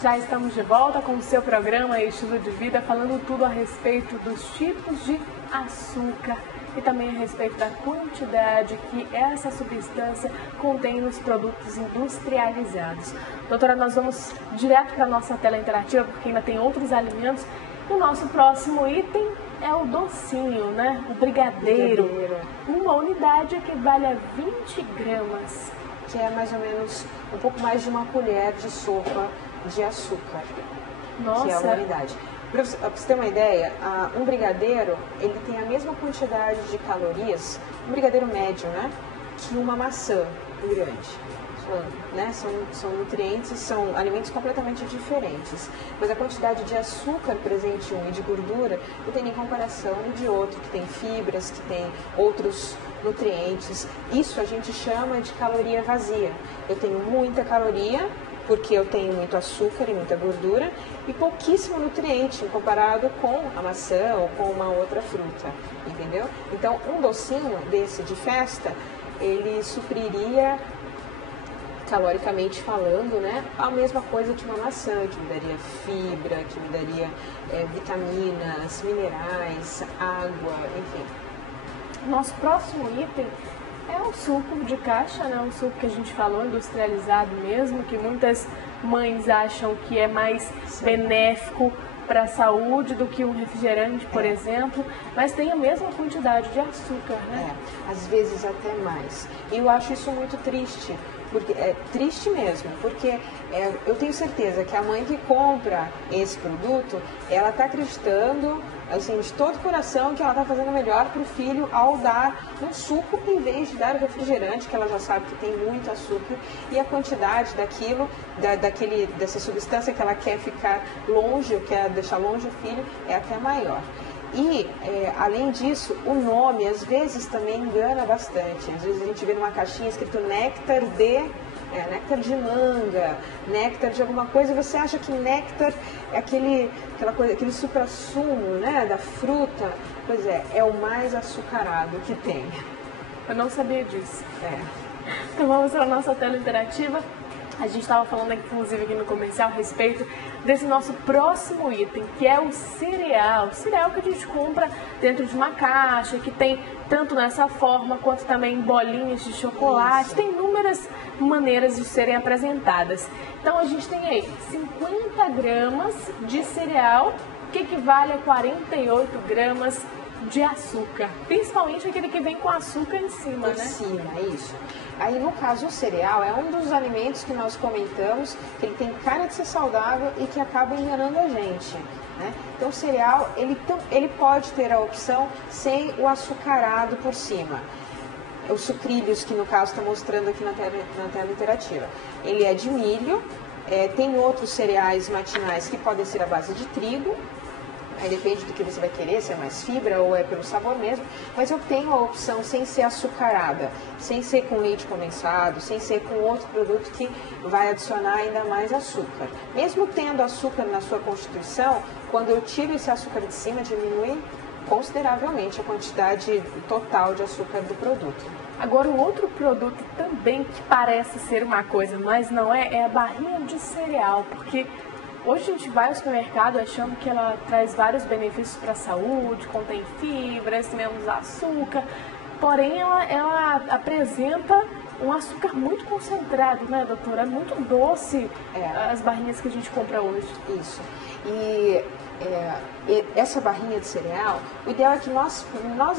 Já estamos de volta com o seu programa Estilo de Vida, falando tudo a respeito dos tipos de açúcar e também a respeito da quantidade que essa substância contém nos produtos industrializados. Doutora, nós vamos direto para a nossa tela interativa, porque ainda tem outros alimentos. O nosso próximo item é o docinho, né? O brigadeiro. Uma unidade equivale a 20 gramas. Que é mais ou menos um pouco mais de uma colher de sopa de açúcar. Nossa. Que é a unidade. Para você ter uma ideia, um brigadeiro, ele tem a mesma quantidade de calorias, um brigadeiro médio, né? Que uma maçã grande. Né? São nutrientes, são alimentos completamente diferentes. Mas a quantidade de açúcar presente em um e de gordura não tem nem comparação de outro, que tem fibras, que tem outros nutrientes. Isso a gente chama de caloria vazia. Eu tenho muita caloria, porque eu tenho muito açúcar e muita gordura, e pouquíssimo nutriente comparado com a maçã ou com uma outra fruta, entendeu? Então, um docinho desse de festa, ele supriria, caloricamente falando, né, a mesma coisa de uma maçã, que me daria fibra, que me daria vitaminas, minerais, água, enfim. Nosso próximo item é o suco de caixa, né? Um suco que a gente falou, industrializado mesmo, que muitas mães acham que é mais benéfico para a saúde do que um refrigerante, por exemplo, mas tem a mesma quantidade de açúcar, né? Às vezes até mais. E eu acho isso muito triste, porque é triste mesmo, porque eu tenho certeza que a mãe que compra esse produto, ela está acreditando, assim, de todo o coração, que ela está fazendo melhor para o filho ao dar um suco em vez de dar o refrigerante, que ela já sabe que tem muito açúcar, e a quantidade daquilo, dessa substância que ela quer ficar longe, ou quer deixar longe o filho, é até maior. E, além disso, o nome às vezes também engana bastante. Às vezes a gente vê numa caixinha escrito néctar de manga, néctar de alguma coisa, e você acha que néctar é aquele supra-sumo, né, da fruta. Pois é o mais açucarado que tem. Eu não sabia disso. Então vamos para a nossa tela interativa. A gente estava falando, inclusive, aqui no comercial a respeito desse nosso próximo item, que é o cereal. O cereal que a gente compra dentro de uma caixa, que tem tanto nessa forma, quanto também bolinhas de chocolate. Isso. Tem inúmeras maneiras de serem apresentadas. Então, a gente tem aí 50 gramas de cereal, que equivale a 48 gramas de açúcar. Principalmente aquele que vem com açúcar em cima, né? Por cima, isso. Aí, no caso, o cereal é um dos alimentos que nós comentamos que ele tem cara de ser saudável e que acaba enganando a gente, né? Então, o cereal, ele pode ter a opção sem o açucarado por cima. Os sucrilhos, que no caso está mostrando aqui na tela interativa. Ele é de milho, tem outros cereais matinais que podem ser à base de trigo. Aí depende do que você vai querer, se é mais fibra ou é pelo sabor mesmo, mas eu tenho a opção sem ser açucarada, sem ser com leite condensado, sem ser com outro produto que vai adicionar ainda mais açúcar. Mesmo tendo açúcar na sua constituição, quando eu tiro esse açúcar de cima, diminui consideravelmente a quantidade total de açúcar do produto. Agora, o outro produto também que parece ser uma coisa, mas não é a barrinha de cereal, porque hoje a gente vai ao supermercado achando que ela traz vários benefícios para a saúde, contém fibras, menos açúcar, porém ela apresenta um açúcar muito concentrado, né, doutora? É muito doce as barrinhas que a gente compra hoje. Isso. E essa barrinha de cereal, o ideal é que nós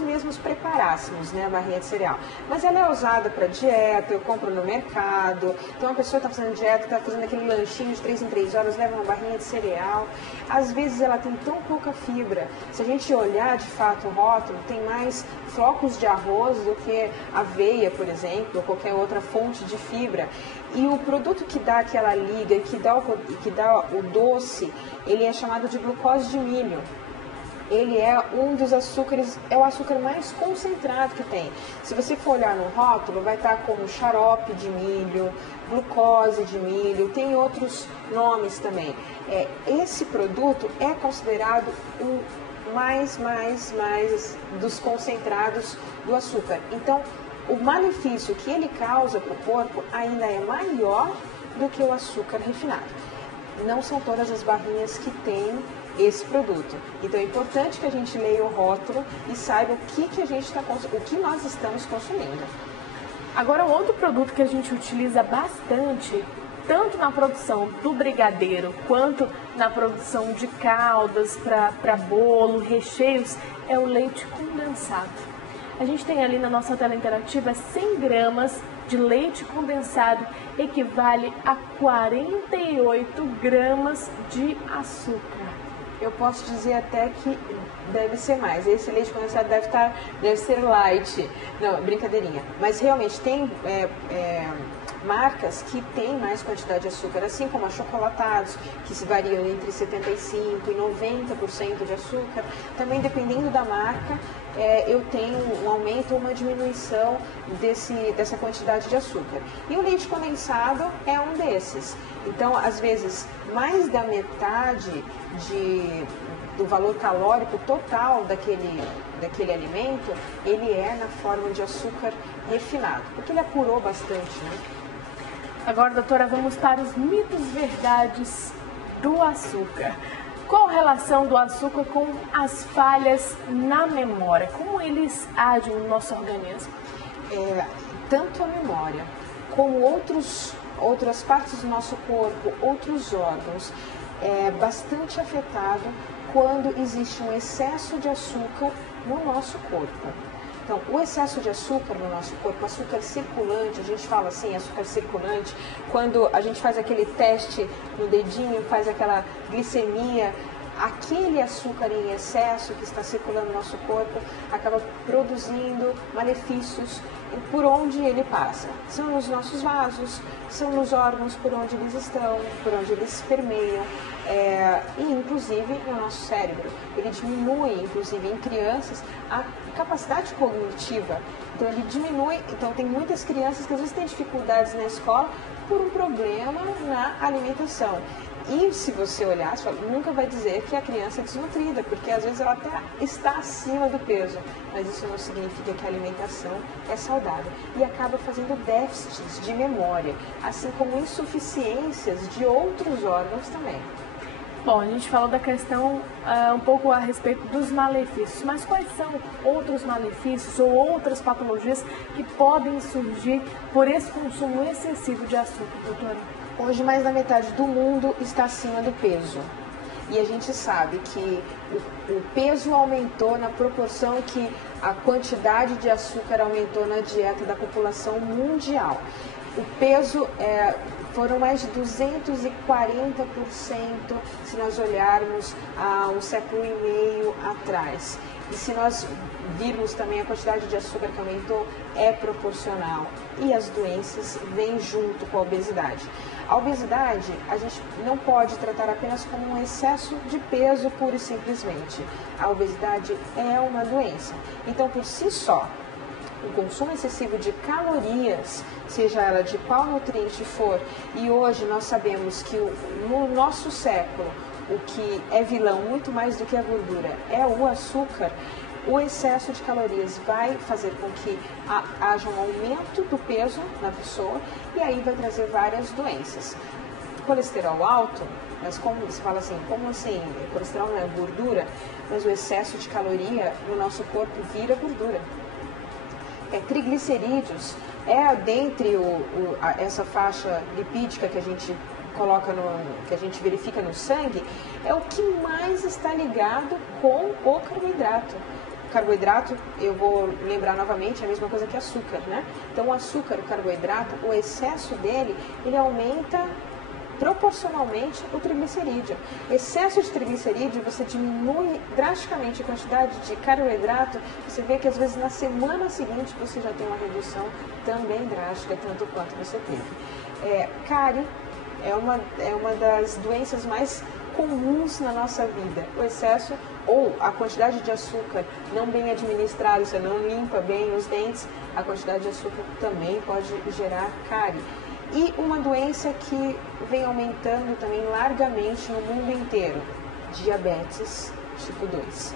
mesmos preparássemos, né, a barrinha de cereal. Mas ela é usada para dieta, eu compro no mercado. Então, a pessoa está fazendo dieta, está fazendo aquele lanchinho de 3 em 3 horas, leva uma barrinha de cereal. Às vezes, ela tem tão pouca fibra. Se a gente olhar, de fato, o rótulo, tem mais flocos de arroz do que aveia, por exemplo, ou qualquer outra fonte de fibra. E o produto que dá aquela liga, que dá o doce, ele é chamado de glucose de milho. Ele é um dos açúcares, é o açúcar mais concentrado que tem. Se você for olhar no rótulo, vai estar como xarope de milho, glucose de milho, tem outros nomes também. Esse produto é considerado o mais dos concentrados do açúcar. Então, o malefício que ele causa para o corpo ainda é maior do que o açúcar refinado. Não são todas as barrinhas que têm esse produto. Então é importante que a gente leia o rótulo e saiba o que nós estamos consumindo. Agora, um outro produto que a gente utiliza bastante, tanto na produção do brigadeiro quanto na produção de caldas para bolo, recheios, é o leite condensado. A gente tem ali na nossa tela interativa 100 gramas de leite condensado, equivale a 48 gramas de açúcar. Eu posso dizer até que deve ser mais. Esse leite condensado deve ser light. Não, brincadeirinha. Mas realmente tem marcas que têm mais quantidade de açúcar, assim como achocolatados, que se variam entre 75% e 90% de açúcar. Também, dependendo da marca, eu tenho um aumento ou uma diminuição dessa quantidade de açúcar. E o leite condensado é um desses. Então, às vezes, mais da metade do valor calórico total daquele alimento, ele é na forma de açúcar refinado, porque ele apurou bastante, né? Agora, doutora, vamos para os mitos e verdades do açúcar. Qual a relação do açúcar com as falhas na memória? Como eles agem no nosso organismo? Tanto a memória como outras partes do nosso corpo, outros órgãos, é bastante afetado quando existe um excesso de açúcar no nosso corpo. Então, o excesso de açúcar no nosso corpo, açúcar circulante, a gente fala assim, açúcar circulante, quando a gente faz aquele teste no dedinho, faz aquela glicemia, aquele açúcar em excesso que está circulando no nosso corpo acaba produzindo malefícios por onde ele passa. São nos nossos vasos, são nos órgãos por onde eles estão, por onde eles permeiam, e inclusive no nosso cérebro. Ele diminui, inclusive em crianças, a capacidade cognitiva. Então ele diminui, então tem muitas crianças que às vezes têm dificuldades na escola por um problema na alimentação. E se você olhar, você nunca vai dizer que a criança é desnutrida, porque às vezes ela até está acima do peso, mas isso não significa que a alimentação é saudável. E acaba fazendo déficits de memória, assim como insuficiências de outros órgãos também. Bom, a gente falou da questão um pouco a respeito dos malefícios, mas quais são outros malefícios ou outras patologias que podem surgir por esse consumo excessivo de açúcar, doutora? Hoje, mais da metade do mundo está acima do peso. E a gente sabe que o peso aumentou na proporção que a quantidade de açúcar aumentou na dieta da população mundial. O peso foram mais de 240% se nós olharmos há um século e meio atrás. E se nós virmos também a quantidade de açúcar que aumentou, é proporcional. E as doenças vêm junto com a obesidade. A obesidade, a gente não pode tratar apenas como um excesso de peso pura e simplesmente. A obesidade é uma doença. Então, por si só, o consumo excessivo de calorias, seja ela de qual nutriente for, e hoje nós sabemos que no nosso século, o que é vilão muito mais do que a gordura é o açúcar, o excesso de calorias vai fazer com que haja um aumento do peso na pessoa e aí vai trazer várias doenças. Colesterol alto, mas como você fala assim, como assim? Colesterol não é gordura, mas o excesso de caloria no nosso corpo vira gordura. Triglicerídeos dentre essa faixa lipídica que a gente coloca que a gente verifica no sangue, é o que mais está ligado com o carboidrato. Carboidrato, eu vou lembrar novamente, é a mesma coisa que açúcar, né? Então o açúcar, o carboidrato, o excesso dele, ele aumenta proporcionalmente o triglicerídeo. Excesso de triglicerídeo, você diminui drasticamente a quantidade de carboidrato, você vê que às vezes na semana seguinte você já tem uma redução também drástica, tanto quanto você teve. Cárie é uma das doenças mais comuns na nossa vida. O excesso ou a quantidade de açúcar não bem administrado, você não limpa bem os dentes, a quantidade de açúcar também pode gerar cárie. E uma doença que vem aumentando também largamente no mundo inteiro, diabetes tipo 2.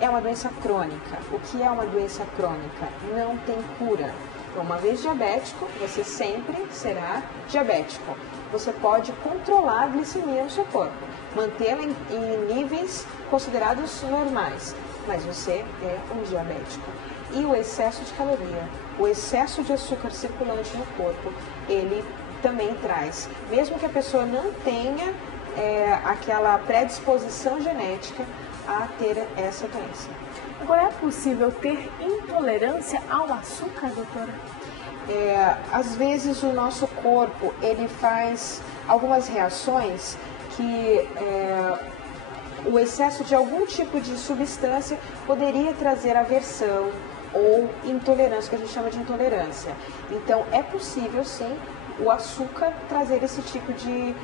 é uma doença crônica. O que é uma doença crônica? Não tem cura. Então, uma vez diabético, você sempre será diabético. Você pode controlar a glicemia no seu corpo, mantê-la em níveis considerados normais, mas você é um diabético. E o excesso de caloria, o excesso de açúcar circulante no corpo, ele também traz, mesmo que a pessoa não tenha aquela predisposição genética a ter essa doença. Agora, é possível ter intolerância ao açúcar, doutora? Às vezes o nosso corpo, ele faz algumas reações que o excesso de algum tipo de substância poderia trazer aversão ou intolerância, que a gente chama de intolerância. Então, é possível sim o açúcar trazer esse tipo de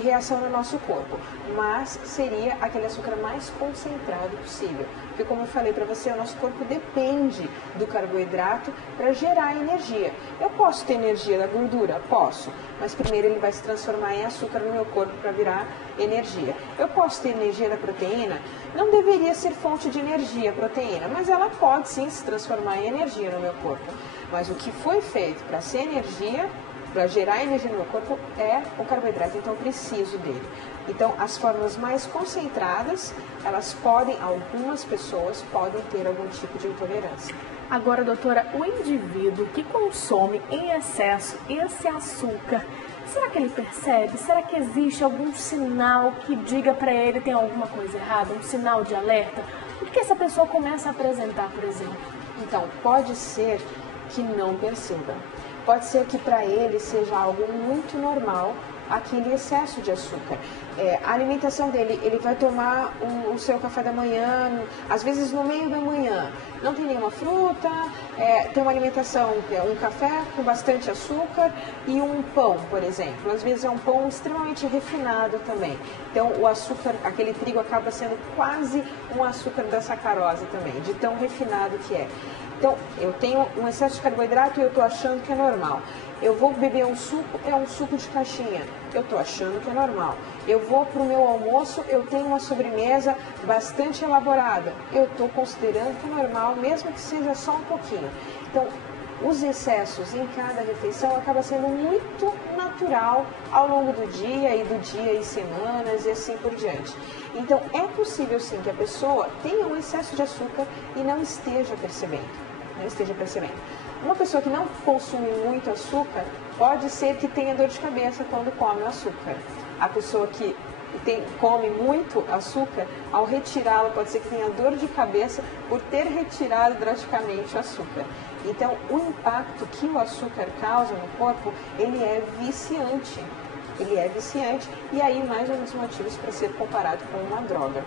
reação no nosso corpo, mas seria aquele açúcar mais concentrado possível, porque como eu falei para você, o nosso corpo depende do carboidrato para gerar energia. Eu posso ter energia da gordura? Posso, mas primeiro ele vai se transformar em açúcar no meu corpo para virar energia. Eu posso ter energia da proteína? Não deveria ser fonte de energia a proteína, mas ela pode sim se transformar em energia no meu corpo. Mas o que foi feito para ser energia, para gerar energia no meu corpo, é o carboidrato, então eu preciso dele. Então, as formas mais concentradas, algumas pessoas podem ter algum tipo de intolerância. Agora, doutora, o indivíduo que consome em excesso esse açúcar, será que ele percebe? Será que existe algum sinal que diga para ele que tem alguma coisa errada, um sinal de alerta? O que essa pessoa começa a apresentar, por exemplo? Então, pode ser que não perceba. Pode ser que para ele seja algo muito normal aquele excesso de açúcar. A alimentação dele, ele vai tomar o seu café da manhã, às vezes no meio da manhã, não tem nenhuma fruta, tem uma alimentação, um café com bastante açúcar e um pão, por exemplo. Às vezes é um pão extremamente refinado também. Então o açúcar, aquele trigo acaba sendo quase um açúcar da sacarose também, de tão refinado que é. Então, eu tenho um excesso de carboidrato e eu estou achando que é normal. Eu vou beber um suco, é um suco de caixinha. Eu estou achando que é normal. Eu vou para o meu almoço, eu tenho uma sobremesa bastante elaborada. Eu estou considerando que é normal, mesmo que seja só um pouquinho. Então, os excessos em cada refeição acaba sendo muito natural ao longo do dia e semanas e assim por diante. Então, é possível sim que a pessoa tenha um excesso de açúcar e não esteja percebendo. Uma pessoa que não consome muito açúcar, pode ser que tenha dor de cabeça quando come o açúcar. A pessoa que come muito açúcar, ao retirá-lo, pode ser que tenha dor de cabeça por ter retirado drasticamente o açúcar. Então, o impacto que o açúcar causa no corpo, ele é viciante. E aí mais um dos motivos para ser comparado com uma droga.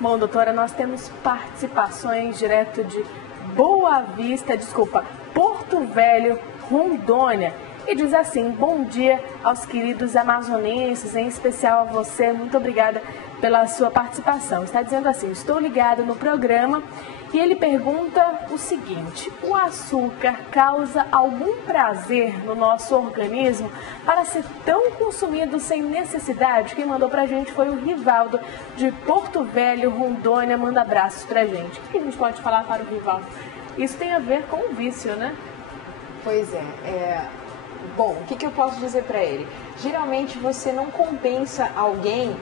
Bom, doutora, nós temos participações direto de Porto Velho, Rondônia. E diz assim: bom dia aos queridos amazonenses, em especial a você, muito obrigada pela sua participação. Está dizendo assim: estou ligado no programa e ele pergunta o seguinte: o açúcar causa algum prazer no nosso organismo para ser tão consumido sem necessidade? Quem mandou pra gente foi o Rivaldo de Porto Velho, Rondônia, manda abraços pra gente. O que a gente pode falar para o Rivaldo? Isso tem a ver com o vício, né? Pois é. Bom, o que eu posso dizer para ele? Geralmente você não compensa alguém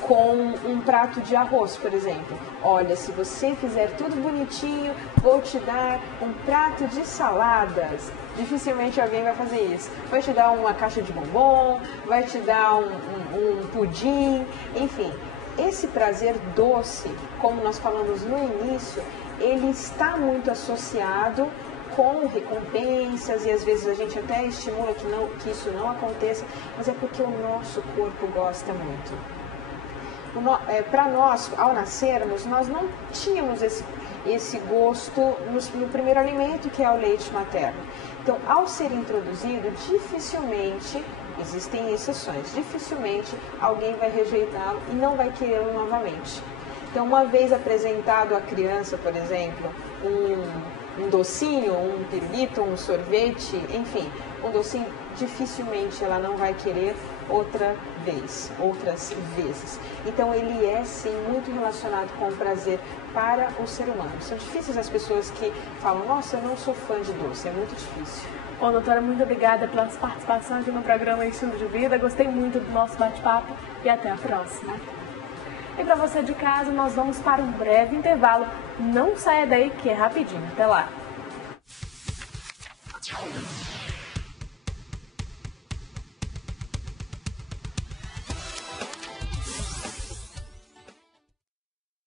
com um prato de arroz, por exemplo. Olha, se você fizer tudo bonitinho, vou te dar um prato de saladas. Dificilmente alguém vai fazer isso. Vai te dar uma caixa de bombom, vai te dar um pudim, enfim. Esse prazer doce, como nós falamos no início, ele está muito associado com recompensas, e às vezes a gente até estimula que isso não aconteça, mas é porque o nosso corpo gosta muito. Para nós, ao nascermos, nós não tínhamos esse gosto no primeiro alimento, que é o leite materno. Então, ao ser introduzido, dificilmente, existem exceções, dificilmente alguém vai rejeitá-lo e não vai querê-lo novamente. Então, uma vez apresentado à criança, por exemplo, um docinho, um pirulito, um sorvete, enfim, um docinho, dificilmente ela não vai querer outras vezes. Então ele é sim muito relacionado com o prazer para o ser humano. São difíceis as pessoas que falam, nossa, eu não sou fã de doce, é muito difícil. Bom, doutora, muito obrigada pelas participações no programa Estilo de Vida. Gostei muito do nosso bate-papo e até a próxima. E para você de casa, nós vamos para um breve intervalo. Não saia daí que é rapidinho. Até lá!